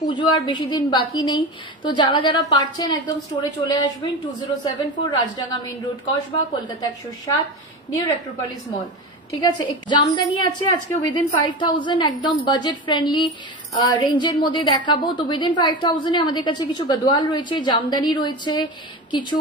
পুজো আর বেশি দিন বাকি নেই, তো যারা যারা পারছেন একদম স্টোরে চলে আসবেন। 2074 Rajdanga main road, Kasba, Kolkata 107, new রেট্রোপলিস মল। ঠিক আছে, জামদানি আছে আজকে উইদিন 5000, একদম বাজেট ফ্রেন্ডলি রেঞ্জের মধ্যে দেখাবো। তো উইদিন 5000 এ আমাদের কাছে কিছু গদওয়াল রয়েছে, জামদানি রয়েছে, কিছু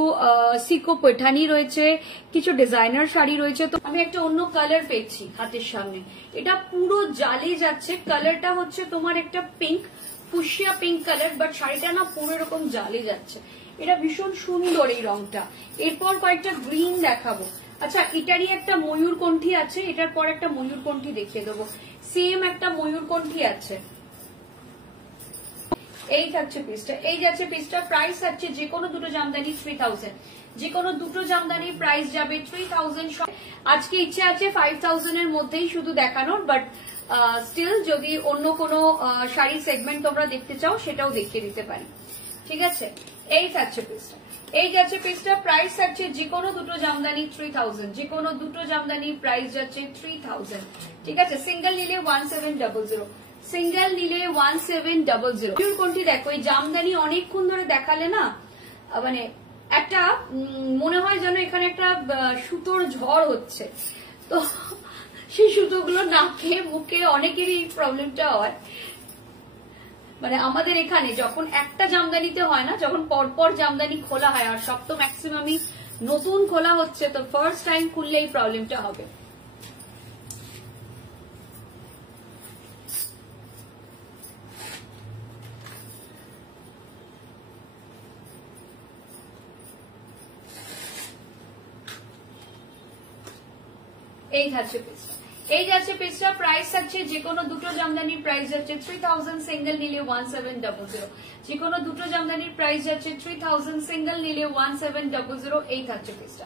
সিকো পেঠানি রয়েছে, কিছু ডিজাইনার শাড়ি রয়েছে। তো আমি একটা অন্য কালার পেয়েছি হাতের সামনে, এটা পুরো জালে যাচ্ছে। কালারটা হচ্ছে তোমার একটা pink, fuchsia pink colour, but শাড়িটা না পুরো এরকম জালে যাচ্ছে। এটা ভীষণ সুন্দর এই রংটা। এরপর কয়েকটা গ্রিন দেখাবো। আচ্ছা, এটারই একটা ময়ূরকণ্ঠী আছে, এটার পর একটা ময়ূরকণ্ঠী দেখিয়ে দেবো। সেম একটা ময়ূরকণ্ঠী আছে। এই থাকছে পিসটা, এই যাচ্ছে পিসটা। প্রাইস থাকছে যে কোনো দুটো জামদানি 3000, যে কোনো দুটো জামদানি প্রাইস যাবে 3000। আজকে ইচ্ছে আছে 5000 এর মধ্যেই শুধু দেখানোর, বাট স্টিল যদি অন্য কোনো শাড়ি সেগমেন্ট তোমরা দেখতে চাও সেটাও দেখিয়ে দিতে পারি। ঠিক আছে, এই থাকছে পিসটা, এই যাচ্ছে পিসটা। প্রাইস থাকছে যে কোনো দুটো জামদানি 3000, যে কোনো দুটো জামদানি প্রাইস যাচ্ছে 3000। ঠিক আছে, সিঙ্গেল নিলে 1700, সিঙ্গেল নিলে 1700। কোনটি দেখো, এই জামদানি অনেকক্ষণ ধরে দেখালে না মানে একটা মনে হয় যেন এখানে একটা সুতোর ঝড় হচ্ছে। তো সেই সুতোগুলো নাকে মুখে অনেকেরই প্রবলেমটা হয়। মানে আমাদের এখানে যখন একটা জামদানিতে হয় না, যখন পরপর জামদানি খোলা হয়, আর সব তো ম্যাক্সিমামই নতুন খোলা হচ্ছে, তো ফার্স্ট টাইম খুললে এই প্রবলেমটা হবে। এই যাচ্ছে পিসটা, এই যাচ্ছে পিসটা। প্রাইস থাকছে যে কোনো দুটো জামদানির প্রাইস যাচ্ছে 3000, সিঙ্গেল নিলে 1700। যে কোনো দুটো জামদানির প্রাইস যাচ্ছে 3000, সিঙ্গেল নিলে 1700। এই থাকছে পিসটা,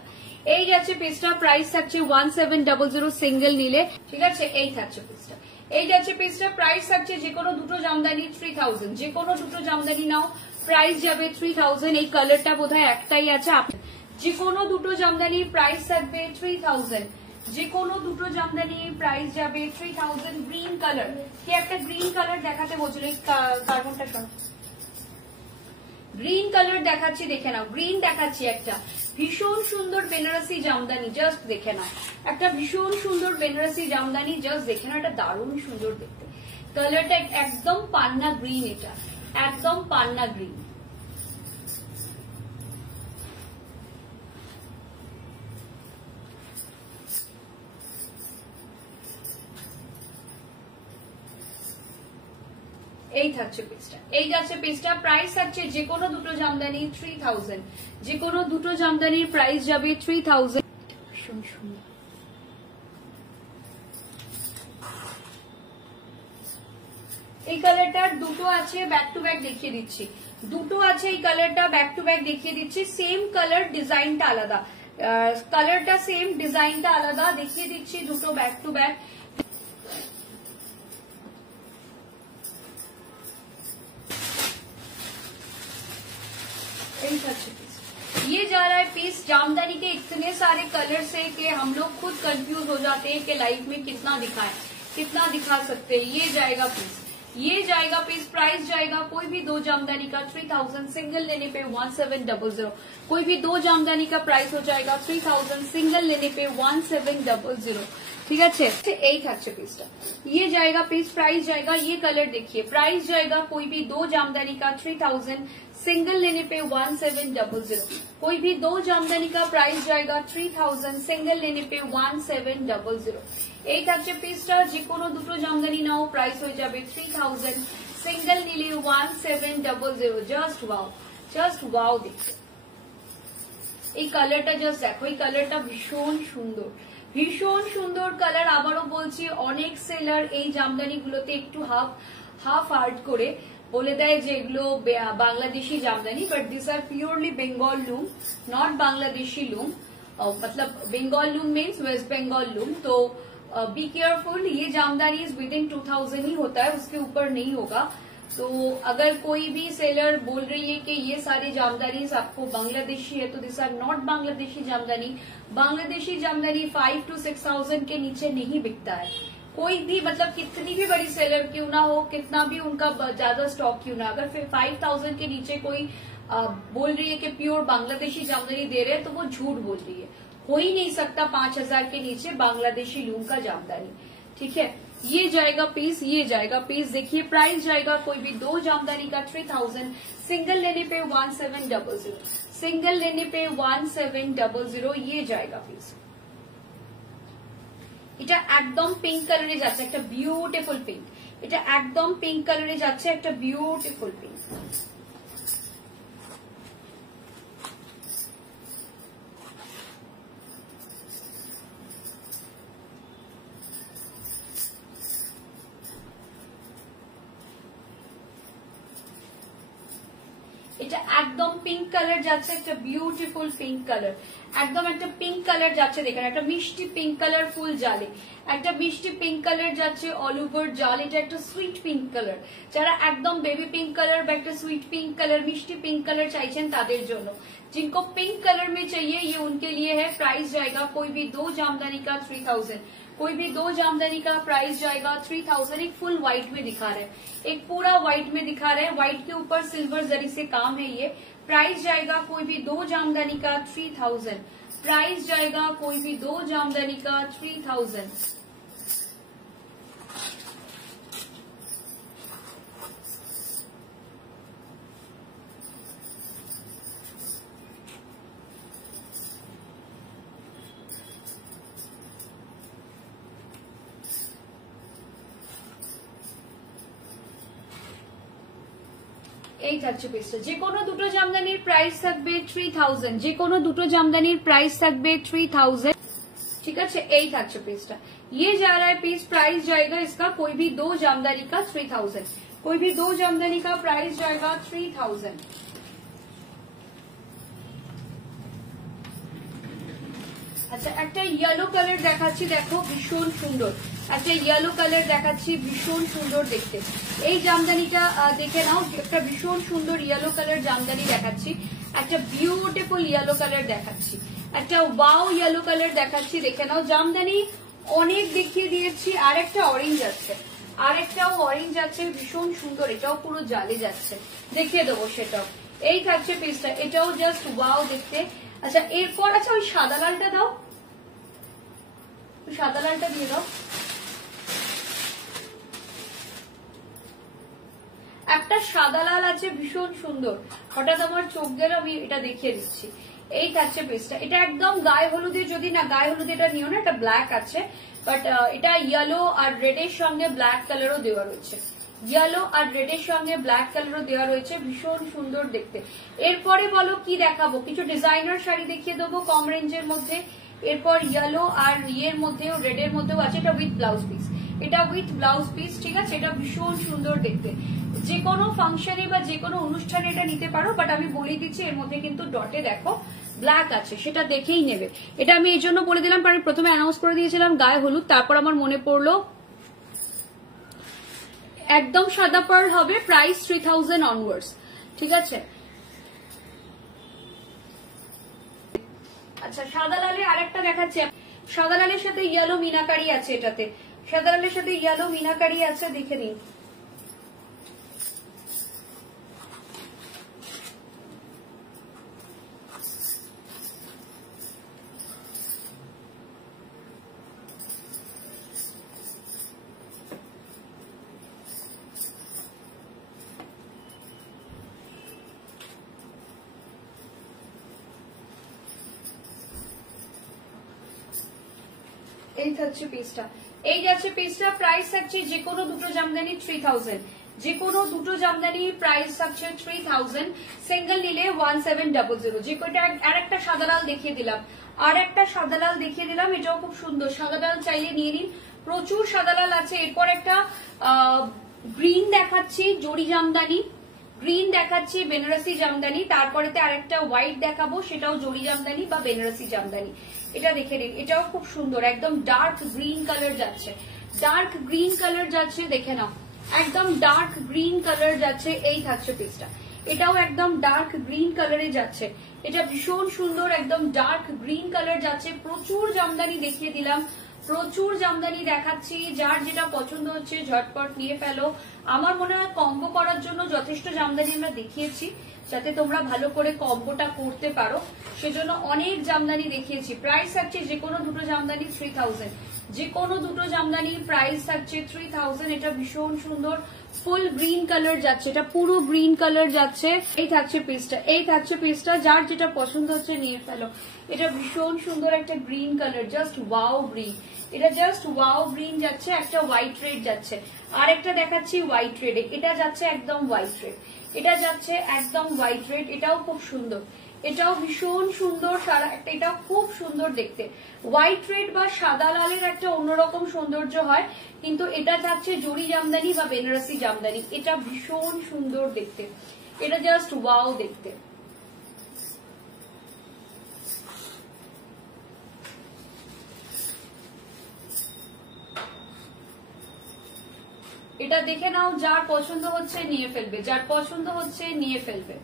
এই যাচ্ছে পিসটা। প্রাইস থাকছে 1700, সিঙ্গেল নিলে। ঠিক আছে, এই থাকছে পিসটা, এই যাচ্ছে পিসটা। প্রাইস থাকছে যে কোনো দুটো জামদানি 3000, যে কোনো দুটো জামদানি নাও প্রাইস যাবে 3000। এই কালারটা বোধহয় একটাই আছে। যে কোনো দুটো জামদানি প্রাইস থাকবে 3000, যে কোনো দুটো জামদানি প্রাইস যাবে 3000। গ্রিন কালার, কি একটা গ্রিন কালার দেখাতে বলছিল, কার্বনটা সব গ্রিন কালার দেখাচ্ছি, দেখে নাও। গ্রিন দেখাচ্ছি একটা ভীষণ সুন্দর বেনারসি জামদানি, জাস্ট দেখে নাও। একটা ভীষণ সুন্দর বেনারসি জামদানি, জাস্ট দেখে নাও। এটা দারুণ সুন্দর দেখতে। কালারটা একদম পান্না গ্রিন, এটা একদম পান্না গ্রিন। এই থাকছে পিসটা, এই যাচ্ছে পিসটা। প্রাইস থাকছে যে কোনো দুটো জামদানি 3000, যে কোনো দুটো জামদানির প্রাইস যাবে 3000। এই কালারটার দুটো আছে, ব্যাক টু ব্যাক দেখিয়ে দিচ্ছি। দুটো আছে এই কালারটা, ব্যাক টু ব্যাক দেখিয়ে দিচ্ছি। সেম কালার, ডিজাইনটা আলাদা, কালারটা সেম, ডিজাইনটা আলাদা। দেখিয়ে দিচ্ছি দুটো ব্যাক টু ব্যাক। ये जा रहा है पीस जामदानी के इतने सारे कलर से कि हम लोग खुद कंफ्यूज हो जाते हैं कि लाइफ में कितना दिखाएं, कितना दिखा सकते हैं। ये जाएगा पीस, ये जाएगा पीस। प्राइस जाएगा कोई भी दो जामदानी का 3000, सिंगल लेने पे 1700। कोई भी दो जामदानी का प्राइस हो जाएगा 3000, सिंगल लेने पे 1700। ठीक है, এই থাকছে পিসটা। ये जाएगा पीस, प्राइस जाएगा, ये कलर देखिए, प्राइस जाएगा कोई भी दो जामदानी का 3000, सिंगल लेने पे 1700। कोई भी दो जामदानी का प्राइस जाएगा 3000, सिंगल लेने पे 1700। এই থাকছে পিসটা। যে কোনো দুটো জামদানি নাও প্রাইস হয়ে যাবে 3000, সিঙ্গেল নিলে 1700। Just wow, just wow. দেখো এই কালারটা, জাস্ট দেখো এই কালারটা ভীষণ সুন্দর, ভীষণ সুন্দর কালার। আবারও বলছি, অনেক সেলার এই জামদানি গুলোতে একটু হাফ আর্ট করে বলে দেয় যে এগুলো Bangladeshi Jamdani, but this are purely Bengal loom, not Bangladeshi loom. मतलब Bengal loom means West Bengal loom. तो बी केयरफुल, ये जामदानी विद इन 2000 ही होता है, उसके ऊपर नहीं होगा। तो अगर कोई भी सेलर बोल रही है कि ये सारी जामदानी आपको बांग्लादेशी है, तो this are not Bangladeshi jamdani. Bangladeshi jamdani 5 to 6000 के नीचे नहीं बिकता है। कोई भी मतलब कितनी भी बड़ी सेलर क्यों ना हो, कितना भी उनका ज्यादा स्टॉक क्यों ना, अगर फिर 5000 के नीचे कोई बोल रही है कि प्योर बांग्लादेशी जामदानी दे रहे हैं तो वो झूठ बोल रही है। हो ही नहीं सकता 5000 के नीचे बांग्लादेशी लूम का जामदानी। ठीक है, ये जाएगा पीस, ये जाएगा पीस। देखिए प्राइस जाएगा कोई भी 2 जामदानी का 3000, सिंगल लेने पे 1700, सिंगल लेने पे 1700, ये जाएगा पीस। এটা একদম পিঙ্ক কালারে যাচ্ছে, একটা বিউটিফুল পিঙ্ক। এটা একদম পিঙ্ক কালারে যাচ্ছে, একটা বিউটিফুল পিঙ্ক। এটা একদম পিঙ্ক কালার যাচ্ছে, একটা বিউটিফুল পিঙ্ক কালার, একদম একটা পিঙ্ক কালার যাচ্ছে। দেখেন একটা মিষ্টি পিঙ্ক কালার ফুল জালে, একটা মিষ্টি পিঙ্ক কালার যাচ্ছে অল ওভার জাল। এটা একটা সুইট পিঙ্ক কালার, যারা একদম বেবি পিঙ্ক কালার বা একটা সুইट पिंक कलर, मिष्टी पिंक कलर চাইছেন তাদের জন্য। जिनको पिंक कलर में चाहिए ये उनके लिए है। प्राइस जाएगा कोई भी 2 जामदानी का 3000, कोई भी 2 जामदानी का प्राइस जाएगा 3000। एक फुल व्हाइट में दिखा रहे हैं, एक पूरा व्हाइट में दिखा रहे हैं, व्हाइट के ऊपर सिल्वर जरी से काम है ये। प्राइस जाएगा कोई भी 2 जामदानी का 3000, प्राइस जाएगा कोई भी 2 जामदानी का 3000। এই থাকছে পিসটা। যে কোনো দুটো জামদানির প্রাইস থাকবে 3000, যে কোনো দুটো জামদানির প্রাইস থাকবে 3000। ठीक है, এই থাকছে পিসটা। ये जा रहा है पीस, प्राइस जाएगा इसका कोई भी 2 जामदानी का 3000, कोई भी 2 जामदानी का प्राइस जाएगा 3000। আচ্ছা একটা ইয়েলো কালার দেখাচ্ছি, দেখো ভীষণ সুন্দর একটা ইয়েলো কালার দেখাচ্ছি, ভীষণ সুন্দর দেখতে। এই জামদানিটা দেখে নাও, একটা ভীষণ সুন্দর ইয়েলো কালার জামদানি দেখাচ্ছি, একটা বিউটিফুল ইয়েলো কালার দেখাচ্ছি, একটা ওয়াও ইয়েলো কালার দেখাচ্ছি। দেখে নাও জামদানি অনেক দেখিয়ে দিয়েছি। আর একটা অরেঞ্জ আছে, আর একটাও অরেঞ্জ আছে, ভীষণ সুন্দর, এটাও পুরো জালে যাচ্ছে, দেখিয়ে দেবো সেটাও। এই থাকছে পিসটা, এটাও জাস্ট ওয়াও দেখতে। আচ্ছা এরপর আচ্ছা ওই সাদা লালটা দাও, সাদা লালটা দিয়ে দাও। একটা সাদা লাল আছে ভীষণ সুন্দর, হঠাৎ আমার চোখ গেল, আমি এটা দেখিয়ে দিচ্ছি। এই থাকছে পিসটা, এটা একদম গায়ে হলুদে, যদি না গায়ে হলুদে এটা নিও না, এটা ব্ল্যাক আছে, বাট এটা ইয়েলো আর রেডের সঙ্গে ব্ল্যাক কালারও দেওয়া রয়েছে, ইয়েলো আর রেডের সঙ্গে ব্ল্যাক কালারও দেওয়া রয়েছে, ভীষণ সুন্দর দেখতে। এরপরে বলো কি দেখাবো, কিছু ডিজাইনার শাড়ি দেখিয়ে দেবো কম রেঞ্জের মধ্যে। এরপর ইয়েলো আর ইয়ের মধ্যেও রেডের মধ্যেও আছে, এটা উইথ ব্লাউজ পিস, এটা উইথ ব্লাউজ পিস। ঠিক আছে, এটা ভীষণ সুন্দর দেখতে, যে কোনো ফাংশনে বা যে কোনো অনুষ্ঠানে এটা নিতে পারো। বাট আমি বলে দিচ্ছি এর মধ্যে কিন্তু ডটে দেখো ব্ল্যাক আছে, সেটা দেখেই নেবে। এটা আমি এই জন্য বলে দিলাম, কারণ প্রথমে অ্যানাউন্স করে দিয়েছিলাম গায়ে হলুদ, তারপর আমার মনে পড়লো একদম সাদা পার্ল হবে, প্রাইস 3000 অনওয়ার্ডস। ঠিক আছে, আচ্ছা সাদা লালে আরেকটা দেখাচ্ছি, সাদা লালের সাথে ইয়েলো মিনাকারি আছে, এটাতে সাদা লালের সাথে ইয়েলো মিনাকারি আছে, দেখে নিন। এই থাকছে পিসটা, এই যাচ্ছে পিসটা। প্রাইস থাকছে যে কোনো দুটো জামদানি 3000, যে কোনো দুটো জামদানি প্রাইস থাকছে 3000, সিঙ্গেল নিলে 1700। যে কোটা আর একটা সাদা লাল দেখিয়ে দিলাম, আর একটা সাদা লাল দেখিয়ে দিলাম, এটাও খুব সুন্দর। সাদা লাল চাইলে নিয়ে নিন, প্রচুর সাদা লাল আছে। এরপর একটা গ্রিন দেখাচ্ছি, জরি জামদানি, গ্রিন দেখাচ্ছি, বেনারসি জামদানি। তারপরেতে আরেকটা হোয়াইট দেখাবো, সেটাও জরি জামদানি বা বেনারসি জামদানি। এটা দেখে নিন, এটাও খুব সুন্দর, একদম ডার্ক গ্রিন কালার যাচ্ছে, ডার্ক গ্রিন কালার যাচ্ছে, দেখে নাও একদম ডার্ক গ্রিন কালার যাচ্ছে। এই থাকছে পিসটা, এটাও একদম ডার্ক গ্রিন কালারে যাচ্ছে, এটা ভীষণ সুন্দর, একদম ডার্ক গ্রিন কালার যাচ্ছে। প্রচুর জামদানি দেখিয়ে দিলাম, প্রচুর জামদানি দেখাচ্ছি, যার যেটা পছন্দ হচ্ছে ঝটপট নিয়ে ফেলো। আমার মনে হয় কম্বো করার জন্য যথেষ্ট জামদানি আমরা দেখিয়েছি, যাতে তোমরা ভালো করে কম্বোটা করতে পারো, সেজন্য অনেক জামদানি দেখিয়েছি। প্রাইস থাকছে যে কোনো দুটো জামদানি 3000, যে কোনো দুটো জামদানি প্রাইস থাকছে 3000। এটা ভীষণ সুন্দর ফুল গ্রিন কালার যাচ্ছে, এটা পুরো গ্রিন কালার যাচ্ছে। এই থাকছে পিসটা, এই থাকছে পিসটা, যার যেটা পছন্দ হচ্ছে নিয়ে ফেলো। এটা ভীষণ সুন্দর একটা green colour, just wow green, এটা জাস্ট ওয়াও গ্রিন যাচ্ছে, একটা হোয়াইট রেড যাচ্ছে। আর একটা দেখাচ্ছি হোয়াইট রেডে, এটা যাচ্ছে একদম হোয়াইট রেড, এটা যাচ্ছে একদম হোয়াইট রেড, এটাও খুব সুন্দর, এটাও ভীষণ সুন্দর, সারা একটা এটাও খুব সুন্দর দেখতে। হোয়াইট রেড বা সাদা লালের একটা অন্যরকম সৌন্দর্য হয়, কিন্তু এটা যাচ্ছে জরি জামদানি বা বেনারসি জামদানি, এটা ভীষণ সুন্দর দেখতে, এটা জাস্ট ওয়াও দেখতে। এটা দেখে নাও, যার পছন্দ হচ্ছে নিয়ে ফেলবে, যার পছন্দ হচ্ছে নিয়ে ফেলবে।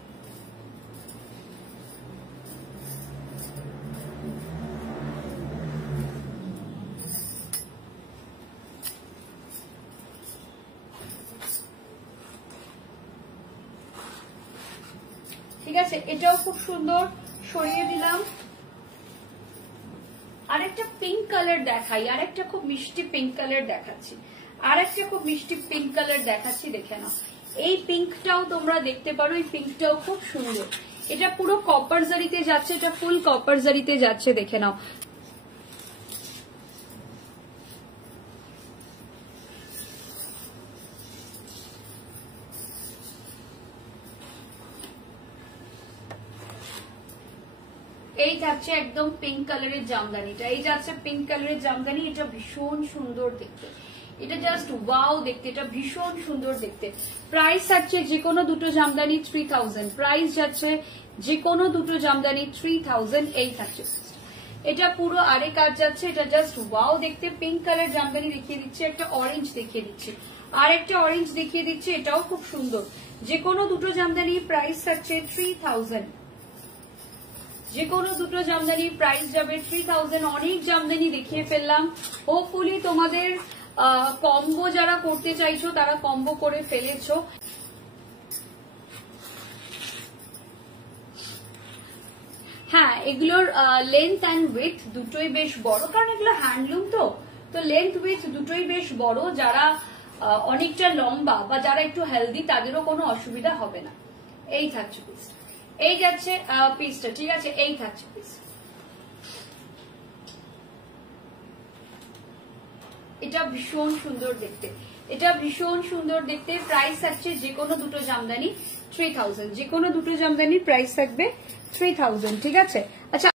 ঠিক আছে, এটাও খুব সুন্দর, সরিয়ে দিলাম। আরেকটা পিঙ্ক কালার দেখাই, আরেকটা খুব মিষ্টি পিঙ্ক কালার দেখাচ্ছি, আরেকটা খুব মিষ্টি পিঙ্ক কালার দেখাচ্ছি, দেখে নাও। এই পিঙ্কটাও তোমরা দেখতে পারো, এই পিঙ্কটাও খুব সুন্দর, এটা পুরো কপার জারিতে যাচ্ছে, এটা ফুল কপার জারিতে যাচ্ছে, দেখে নাও। এই থাকছে একদম পিঙ্ক কালারের জামদানিটা, এই যাচ্ছে পিঙ্ক কালারের জামদানি, এটা ভীষণ সুন্দর দেখতে, এটা জাস্ট ওয়াও দেখতে, এটা ভীষণ সুন্দর দেখতে। প্রাইস থাকছে যে কোনো দুটো জামদানি 3000, প্রাইস যাচ্ছে যে কোনো দুটো জামদানি 3000। এই থাকছে, এটা পুরো আরে কাজ যাচ্ছে, এটা জাস্ট ওয়াও দেখতে। পিঙ্ক কালার জামদানি দেখিয়ে দিচ্ছে, একটা অরেঞ্জ দেখিয়ে দিচ্ছে, আর একটা অরেঞ্জ দেখিয়ে দিচ্ছে, এটাও খুব সুন্দর। যে কোনো দুটো জামদানি প্রাইস থাকছে 3000, যে কোনো দুটো জামদানির প্রাইস যাবে 3000। অনেক জামদানি দেখিয়ে ফেললাম, হোপফুলি তোমাদের কম্বো যারা করতে চাইছো তারা কম্বো করে ফেলেছো। হ্যাঁ, এগুলোর লেন্থ অ্যান্ড উইথ দুটোই বেশ বড়, কারণ এগুলো হ্যান্ডলুম, তো লেন্থ উইথ দুটোই বেশ বড়। যারা অনেকটা লম্বা বা যারা একটু হেলদি তাদেরও কোনো অসুবিধা হবে না। এই থাকছে পিস, এই যাচ্ছে পিসটা, ঠিক আছে, এই থাকছে পিস। এটা ভীষণ সুন্দর দেখতে, এটা ভীষণ সুন্দর দেখতে। প্রাইস থাকছে যে কোনো দুটো জামদানি 3000, যে কোনো দুটো জামদানির প্রাইস থাকবে 3000, ঠিক আছে। আচ্ছা,